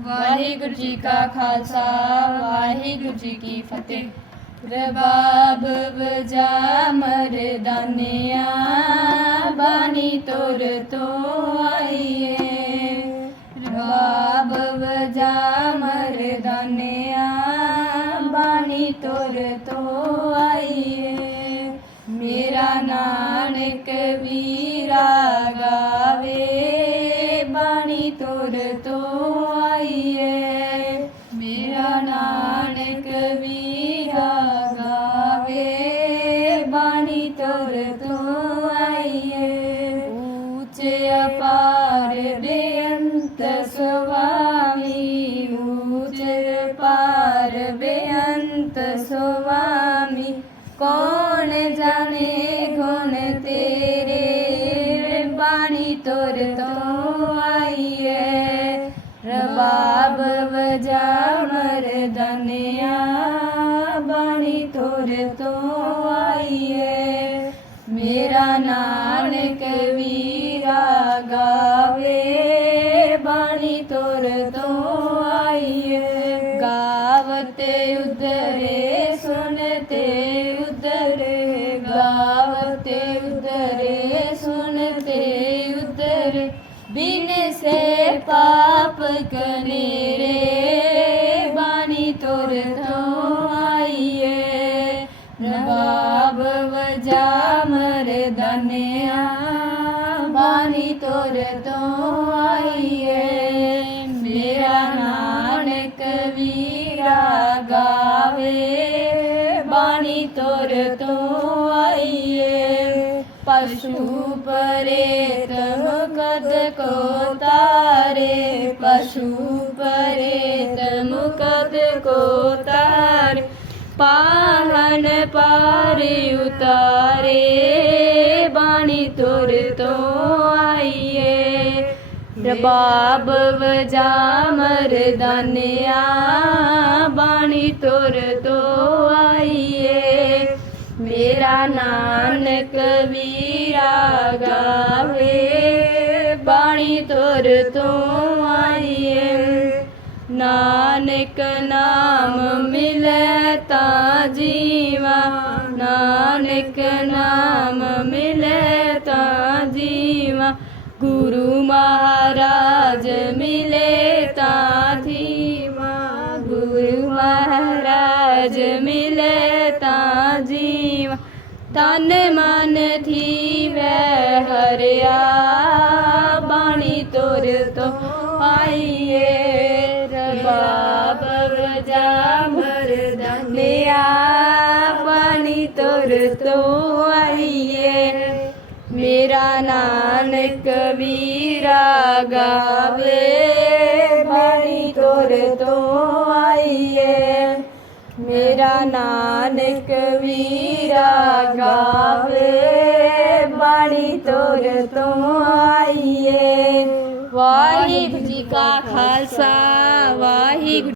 ਵਾਹਿਗੁਰੂ ਜੀ ਕਾ ਖਾਲਸਾ, ਵਾਹਿਗੁਰੂ ਜੀ ਕੀ ਫਤਿਹ। ਰਬਾਬ ਵਜਾ ਮਰਦਾਨਿਆ ਬਾਣੀ ਤੁਰ ਤੋਂ ਆਈਏ। ਰਬਾਬ ਵਜਾ ਮਰਦਾਨਿਆ ਬਾਣੀ ਤੁਰ ਤੋਂ ਆਈਏ। ਮੇਰਾ ਨਾਨਕ ਵੀਰਾ ਗਾਵੇ, ਬਾਣੀ ਤੁਰ ਤੋਂ ਸੁਆਮੀ ਕੌਣ ਜਾਣੇ ਗੁਣ ਤੇਰੇ? ਬਾਣੀ ਤੁਰ ਤੋਂ ਆਈਏ ਰਬਾਬ ਵਜਾ ਮਰਦਨਿਆ ਬਾਣੀ ਤੁਰ ਤੋਂ ਆਈਏ ਮੇਰਾ ਨਾਨਕ ਵੀਰਾ ਉਦਰੇ ਬਿਨ ਸੇ ਪਾਪ ਕਨੇਰੇ ਬਾਣੀ ਤੁਰ ਤੋਂ ਆਈਏ ਰਬਾਬ ਵਜਾ ਮਰਦਨਿਆ ਬਾਣੀ ਤੁਰ ਤੋਂ ਆਈਏ ਮੇਰਾ ਨਾਨਕ ਵੀਰਾ ਗਾਵੇ ਪਸ਼ੂ ਪਰੇ ਪਰੇਤ ਕਦ ਕੋ ਤਾਰੇ ਪਸ਼ੂ ਪਰੇ ਤਮ ਕਦ ਕੋ ਤਾਰੇ ਪਾਹਨ ਪਾਰੇ ਉਤਾਰੇ ਬਾਣੀ ਤੁਰ ਤੋਂ ਆਈਏ ਰਬਾਬ ਵਜਾ ਮਰਦਾਨਿਆ ਬਾਣੀ ਤੁਰ ਤੋਂ ਮੇਰਾ ਨਾਨਕ ਵੀਰਾ ਗਾਵੇ, ਬਾਣੀ ਤੁਰ ਤੋਂ ਆਈਏ। ਨਾਨਕ ਨਾਮ ਮਿਲੇ ਤਾਂ ਜੀਵਾ, ਨਾਨਕ ਨਾਮ ਮਿਲੇ ਤਾਂ ਜੀਵਾ। ਗੁਰੂ ਮਹਾਰਾਜ ਮਿਲੇ ਤਾਂ ਤਨ ਮਨ ਥੀਵੈ ਹਰਿਆ, ਬਾਣੀ ਤੁਰ ਤੋਂ ਆਈਏ ਰਬਾਬ ਵਜਾ ਮਰਦਨਿਆ, ਬਾਣੀ ਤੁਰ ਤੋਂ ਆਈਏ। ਮੇਰਾ ਨਾਨਕ ਵੀਰਾ ਗਾਵੇ, ਬਾਣੀ ਤੁਰ ਤੋਂ ਮੇਰਾ ਨਾਨਕ ਵੀਰਾ ਗਾਵੇ ਬਾਣੀ ਤੋਰ ਤੋਂ ਆਈਏ। ਵਾਹਿਗੁਰੂ ਜੀ ਕਾ ਖਾਲਸਾ।